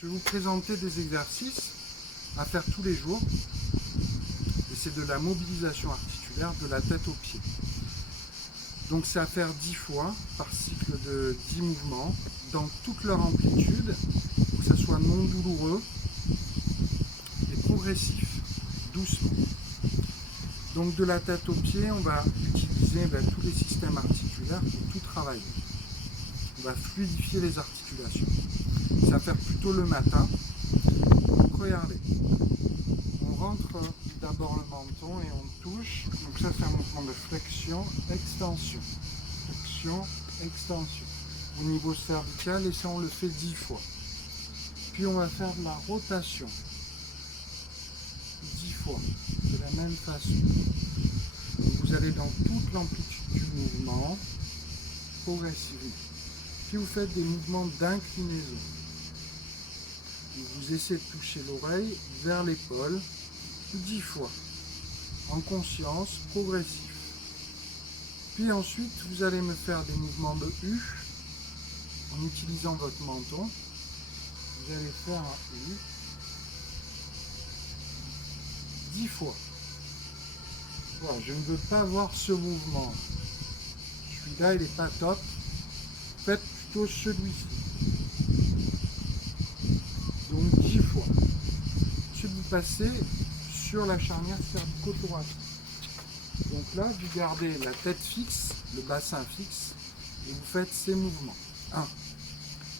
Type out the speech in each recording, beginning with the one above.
je vais vous présenter des exercices à faire tous les jours. Et c'est de la mobilisation articulaire de la tête aux pieds. Donc c'est à faire 10 fois par cycle de 10 mouvements dans toute leur amplitude, pour que ça soit non douloureux et progressif, doucement. Donc de la tête aux pieds, on va utiliser tous les systèmes articulaires pour tout travailler. On va fluidifier les articulations. C'est à faire plutôt le matin. Donc regardez, on rentre d'abord le menton et on touche. Donc ça c'est un mouvement de flexion, extension. Flexion, extension. Au niveau cervical, et ça on le fait 10 fois. Puis on va faire de la rotation. 10 fois, de la même façon. Donc vous allez dans toute l'amplitude du mouvement, progressivement. Puis vous faites des mouvements d'inclinaison. Vous essayez de toucher l'oreille vers l'épaule 10 fois, en conscience, progressif. Puis ensuite, vous allez me faire des mouvements de U en utilisant votre menton. Vous allez faire un U 10 fois. Voilà, je ne veux pas voir ce mouvement. Celui-là, il n'est pas top. Faites plutôt celui-ci. Donc 10 fois. Ensuite, vous passez sur la charnière cervico-thoracique. Donc là, vous gardez la tête fixe, le bassin fixe, et vous faites ces mouvements. 1,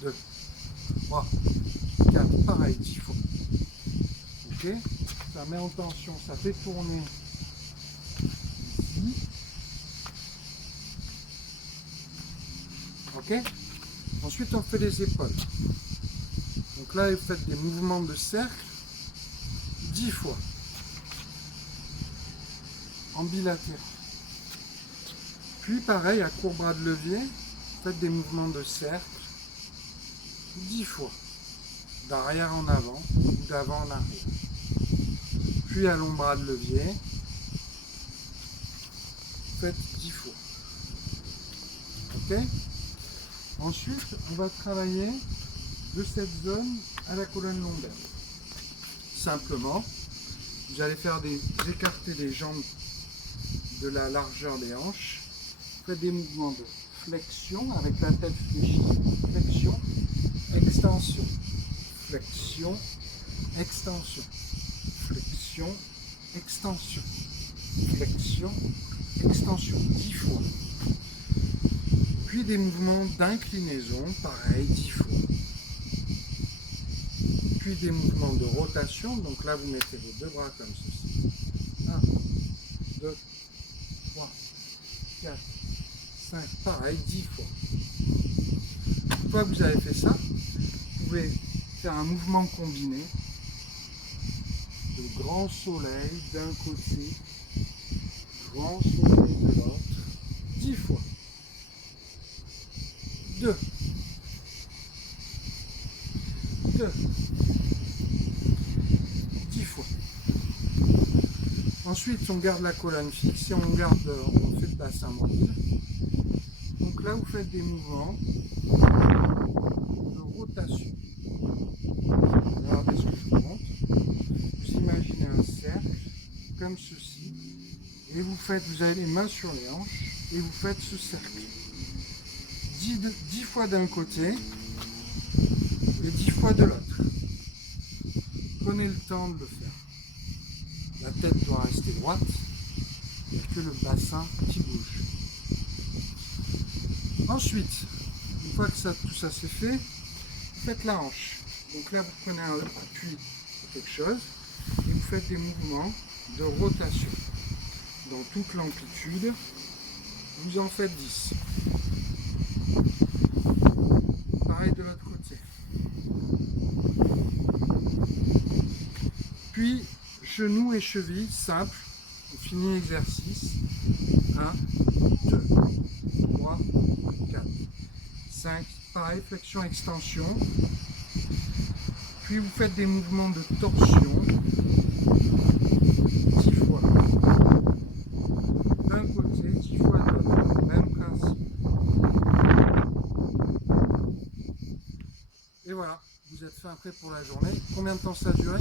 2, 3, 4, pareil, 10 fois. Ok? Ça met en tension, ça fait tourner ici. Ok? Ensuite, on fait les épaules. Donc là, vous faites des mouvements de cercle 10 fois. En bilatéral. Puis pareil, à court bras de levier, faites des mouvements de cercle 10 fois. D'arrière en avant ou d'avant en arrière. Puis à long bras de levier, faites 10 fois. Ok? Ensuite, on va travailler de cette zone à la colonne lombaire. Simplement, vous allez faire écarter les jambes de la largeur des hanches. Faites des mouvements de flexion avec la tête fléchie. Flexion, extension. Flexion, extension. Flexion, extension. Flexion, extension. 10 fois. Puis des mouvements d'inclinaison, pareil, 10 fois. Puis des mouvements de rotation, donc là vous mettez vos deux bras comme ceci. 1, 2, 3, 4, 5, pareil, 10 fois. Une fois que vous avez fait ça, vous pouvez faire un mouvement combiné de grand soleil d'un côté, grand soleil de l'autre, 10 fois. 2, 2, 10 fois. Ensuite, on garde la colonne fixe et on fait le bassin mobile. Donc là, vous faites des mouvements de rotation. Regardez ce que je vous montre. Vous imaginez un cercle comme ceci et vous avez les mains sur les hanches et vous faites ce cercle. 10 fois d'un côté et 10 fois de l'autre. Prenez le temps de le faire. La tête doit rester droite et que le bassin qui bouge. Ensuite, une fois que tout ça c'est fait, vous faites la hanche. Donc là, vous prenez un appui sur quelque chose et vous faites des mouvements de rotation. Dans toute l'amplitude, vous en faites 10. Pareil de l'autre côté. Puis, genoux et chevilles, simple. On finit l'exercice. 1, 2, 3, 4, 5. Pareil, flexion, extension. Puis vous faites des mouvements de torsion. 10 fois. D'un côté, 10 fois de l'autre. Même principe. Et voilà. vous êtes fin prêt pour la journée. Combien de temps ça a duré?